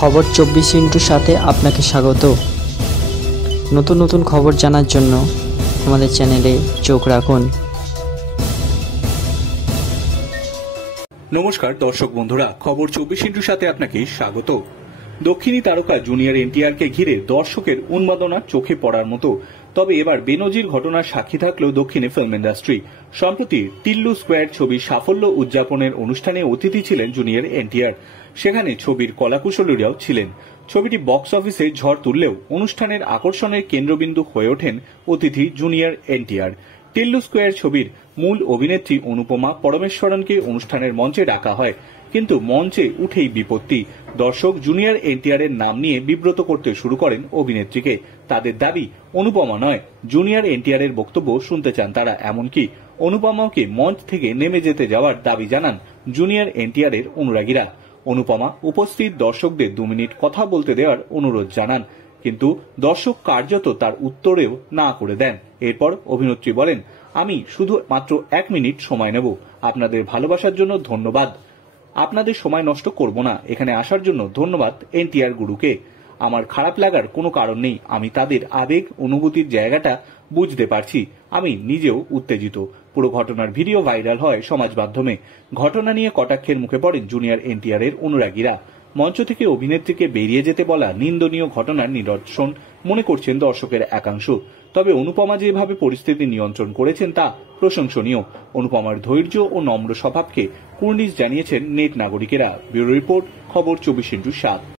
খবর 24 সাথে আপনাকে স্বাগত। নতুন নতুন খবর জানার জন্য আমাদের চ্যানেলে চোখ রাখুন। নমস্কার দর্শক বন্ধুরা, খবর 24 সাথে আপনাকে স্বাগত। দক্ষিণী তারকা জুনিয়র এনটিআরকে ঘিরে দর্শকের উন্মাদনা চোখে পড়ার মতো। তবে এবার বেনজির ঘটনার সাক্ষী থাকলো দক্ষিণে ফিল্ম ইন্ডাস্ট্রি। সম্প্রতি টিল্লু স্কোয়ার ছবির সাফল্য উদযাপনের অনুষ্ঠানে অতিথি ছিলেন জুনিয়র এনটিআর। সেখানে ছবির কলাকুশলীরাও ছিলেন। ছবিটি বক্স অফিসে ঝড় তুললেও অনুষ্ঠানের আকর্ষণের কেন্দ্রবিন্দু হয়ে ওঠেন অতিথি জুনিয়র এনটিআর। টিল্লু স্কোয়ার ছবির মূল অভিনেত্রী অনুপমা পরমেশ্বরনকে অনুষ্ঠানের মঞ্চে ডাকা হয়, কিন্তু মঞ্চে উঠেই বিপত্তি। দর্শক জুনিয়র এনটিআর এর নাম নিয়ে বিব্রত করতে শুরু করেন অভিনেত্রীকে। তাদের দাবি অনুপমা নয়, জুনিয়র এনটিআর এর বক্তব্য শুনতে চান তারা। এমনকি অনুপমাকে মঞ্চ থেকে নেমে যেতে যাওয়ার দাবি জানান জুনিয়র এনটিআর এর অনুরাগীরা। অনুপমা উপস্থিত দর্শকদের 2 মিনিট কথা বলতে দেওয়ার অনুরোধ জানান, কিন্তু দর্শক কার্যত তার উত্তরেও না করে দেন। এরপর অভিনেত্রী বলেন, আমি শুধু মাত্র 1 মিনিট সময় নেব। আপনাদের ভালোবাসার জন্য ধন্যবাদ। আপনাদের সময় নষ্ট করব না। এখানে আসার জন্য ধন্যবাদ এনটিআর গুরুকে। আমার খারাপ লাগার কোনো কারণ নেই। আমি তাদের আবেগ অনুভূতির জায়গাটা বুঝতে পারছি। আমি নিজেও উত্তেজিত। পুরো ঘটনার ভিডিও ভাইরাল হয় সমাজ মাধ্যমে। ঘটনা নিয়ে কটাক্ষের মুখে পড়েন জুনিয়র এনটিআর এর অনুরাগীরা। মঞ্চ থেকে অভিনেত্রীকে বেরিয়ে যেতে বলা নিন্দনীয় ঘটনার নিদর্শন মনে করছেন দর্শকের একাংশ। তবে অনুপমা যেভাবে পরিস্থিতি নিয়ন্ত্রণ করেছেন তা প্রশংসনীয়। অনুপমার ধৈর্য ও নম্র স্বভাবকে কুর্নিশ জানিয়েছেন নেট নাগরিকেরা। ব্যুরো রিপোর্ট, খবর 24/7।